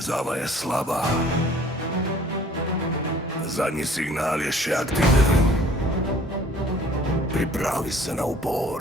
Povezava je slaba. Zadnji signal je še aktiviran. Pripravi se na upor.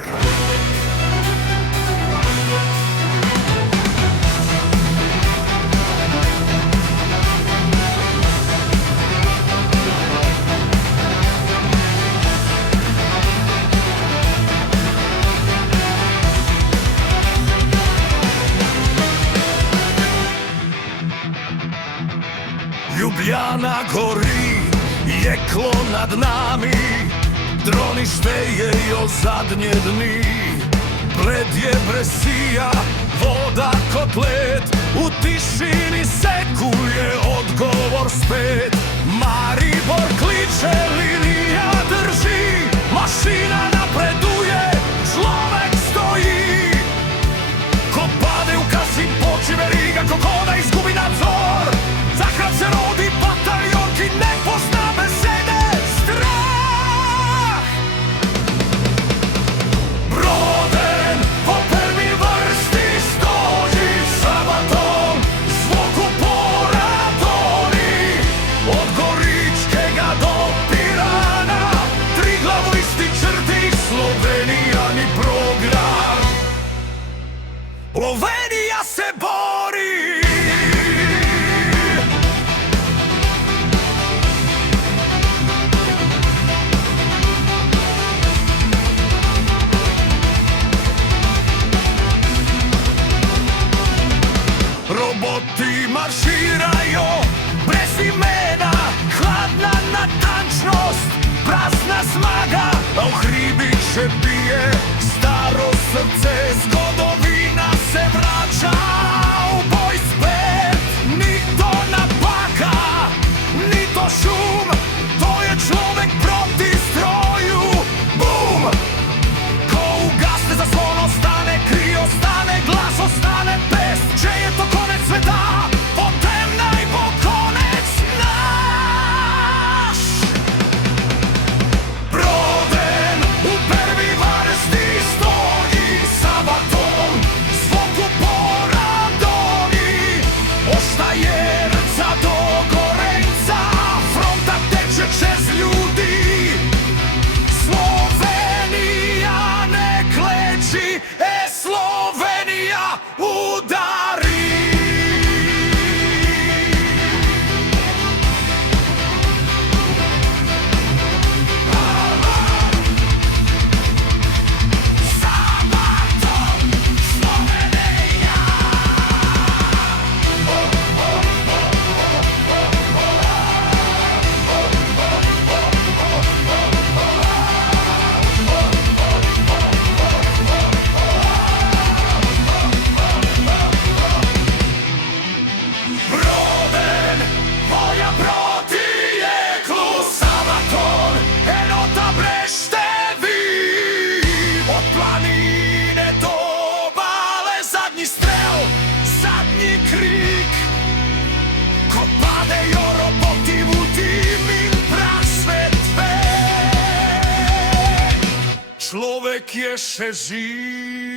Ljubljana gori, jeklo nad nami, droni štejejo zadnje dni. Bled je presija, voda kot led, v tišini se kuje odgovor spet. Maribor kliče, linija drži, mašina napreduje, človek stoji. Ko pade v kasi, poči veriga, ko koda izgubi nadzor. Takrat se rodi bataljon, ki ne pozna besede. Strah! Broden po prvi vrsti stoji Sabaton, zvok upora toni. Od Goričkega do Pirana, Triglav v isti črti, Slovenija ni program. Slovenija se bori. Roboti marširajo brez imena, hladna natančnost, prazna zmaga, a v hribih še bije staro srce. Zgodovina se vrača v boj spet. Ni to napaka, ni to šum, to je človek proti stroju. Bum! Ko ugasne zaslon, ostane kri, ostane glas, ostane pest. Če je to konec sveta, potem naj bo konec naš. Broden v prvi vrsti stoji Sabaton, zvok upora doni. Oštajerca do Gorenca, fronta teče čez ljudi. Slovenija ne kleči, Slovenija udari. Sabaton, Slovenija. Broden, volja proti jeklu, Sabaton, enota brez števil. Od planine do obale, zadnji strel, zadnji krik. Ko padejo roboti v dim in prah svet ve. Človek je še živ.